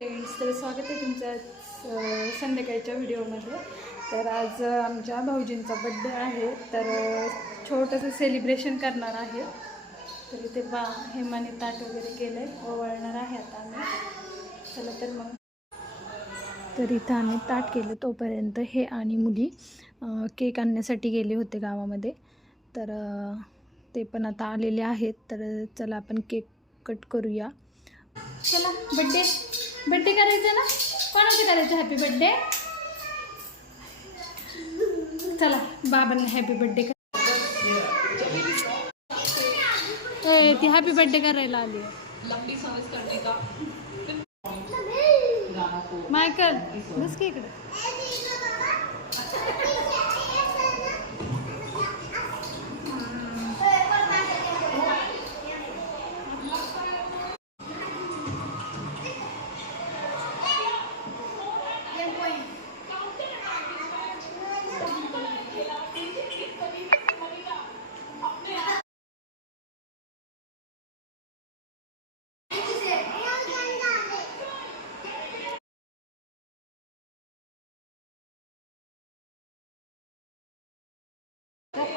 Friends तर स्वागत आहे तुमचं संध्याकाळच्या व्हिडिओमध्ये. तर आज आमच्या भाऊजींचा बड्डे आहे. तर छोटंसं सेलिब्रेशन करणार आहे. तर इथे बा हेमाने ताट वगैरे केलं आहे ओवाळणार आहे आता आम्ही. चला तर मग. तर इथं आम्ही ताट केलं तोपर्यंत हे आणि मुली केक आणण्यासाठी गेले होते गावामध्ये. तर ते पण आता आलेले आहेत. तर चला आपण केक कट करूया. चला बड्डे बड्डे कराए ना? कोणाचं करायचं हॅपी बड्डे चला, बाबांना हॅपी बड्डे ती हॅपी बड्डे करायला आली. मायकल, बस की इकडे.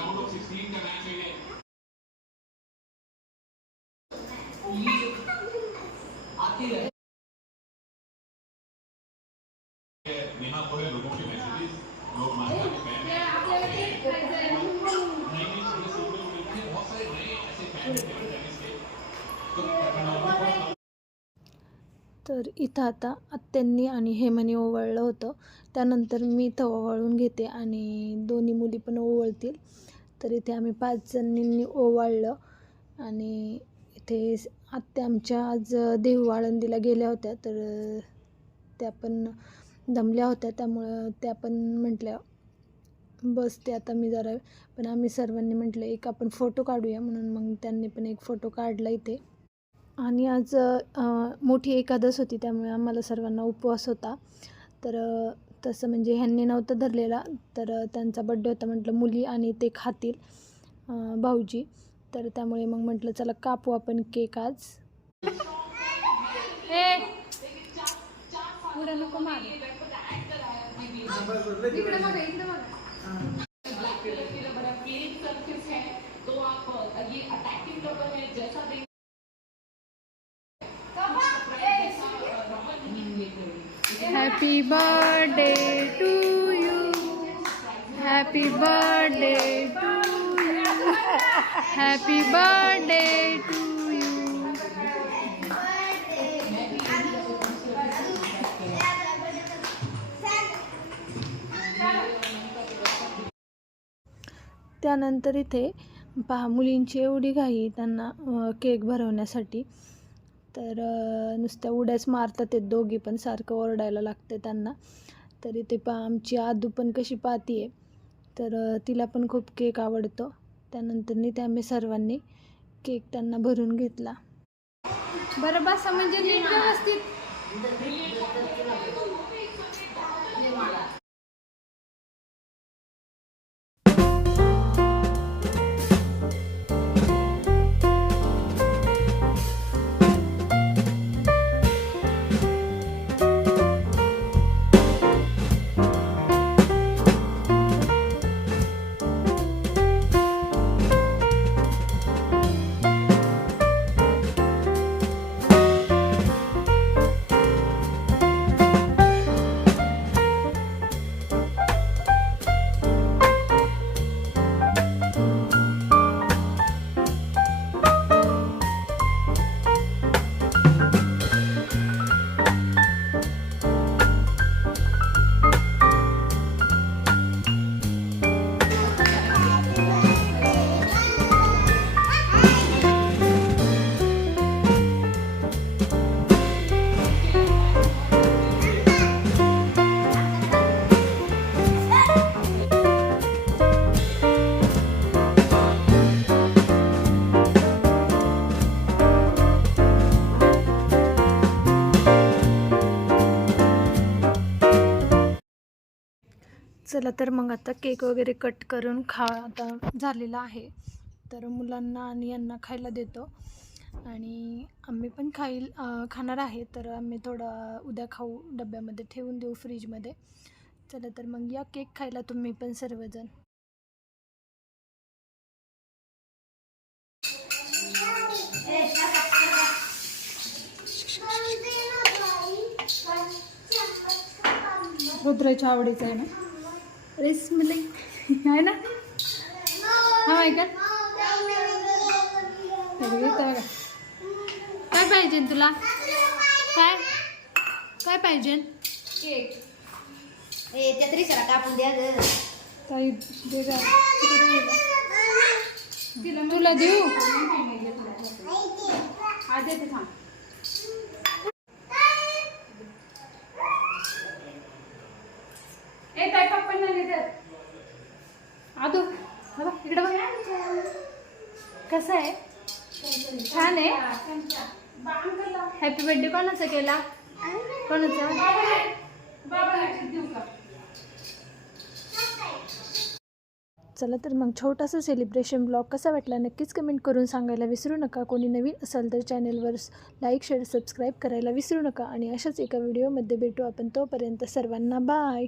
राउंड ऑफ 16 का मैच है। ये नेहा को है लोगों के मैसेजेस लोग मानता के फैन हैं। नई नई चीजें सीखने को मिलती है बहुत सारे नए ऐसे फैन हैं टेबल टेनिस के तो टेक्नोलॉजी को तर इथं आता आत्यांनी आणि हेमाने ओवाळलं होतं. त्यानंतर मी इथं ओवाळून घेते आणि दोन्ही मुली पण ओवाळतील. तर इथे आम्ही पाच जणींनी ओवाळलं आणि इथे आत्या आमच्या आज देव आळंदीला गेल्या होत्या तर त्या पण दमल्या होत्या. त्यामुळं त्या पण म्हटल्या बसते आता मी जरा पण आम्ही सर्वांनी म्हटलं एक आपण फोटो काढूया म्हणून मग त्यांनी पण एक फोटो काढला इथे. आणि आज मोठी एकादस होती त्यामुळे आम्हाला सर्वांना उपवास होता. तर तसं म्हणजे ह्यांनी नव्हतं धरलेला तर त्यांचा बड्डे होता म्हटलं मुली आणि ते खातील भाऊजी. तर त्यामुळे मग म्हटलं चला कापू आपण केक आज. नको Happy birthday to to Happy birthday to to Happy birthday to to you त्यानंतर इथे पहा मुलींची एवढी घाई त्यांना केक भरवण्यासाठी. तर नुसत्या उड्याच मारतात ते दोघी पण सारखं ओरडायला लागते त्यांना. तरी ते पहा आमची आदू पण कशी पाहती आहे. तर तिला पण खूप केक आवडतो. त्यानंतरनी ते आम्ही सर्वांनी केक त्यांना भरून घेतला. बरं बसा म्हणजे नीट व्यवस्थित. चला तर मग आता केक वगैरे कट करून खा आता झालेला आहे. तर मुलांना आणि यांना खायला देतो. आणि आम्ही पण खाईल खाणार आहे. तर आम्ही थोडा उद्या खाऊ डब्यामध्ये ठेवून देऊ फ्रीजमध्ये. चला तर मग या केक खायला तुम्ही पण सर्वजण. रुद्राच्या आवडीचं आहे ना? रेस मिली आहे ना हा आहे का. काय पाहिजे तुला काय काय पाहिजे केक ए त्या तरी सरा कापून द्या दे गं. तुला देऊ हा देते थांब ए ताई पप्पांना नाही देत आदू हा बघ, इकडे बघ कसं आहे? छान आहे. हॅपी बर्थडे कोणाचा केला? कोणाचा? चला तर मग छोटासा सेलिब्रेशन ब्लॉग कसा वाटला नक्कीच कमेंट करून सांगायला विसरू नका. कोणी नवीन असाल तर चॅनेलवर लाईक शेअर सबस्क्राईब करायला विसरू नका. आणि अशाच एका व्हिडिओमध्ये भेटू आपण तोपर्यंत सर्वांना बाय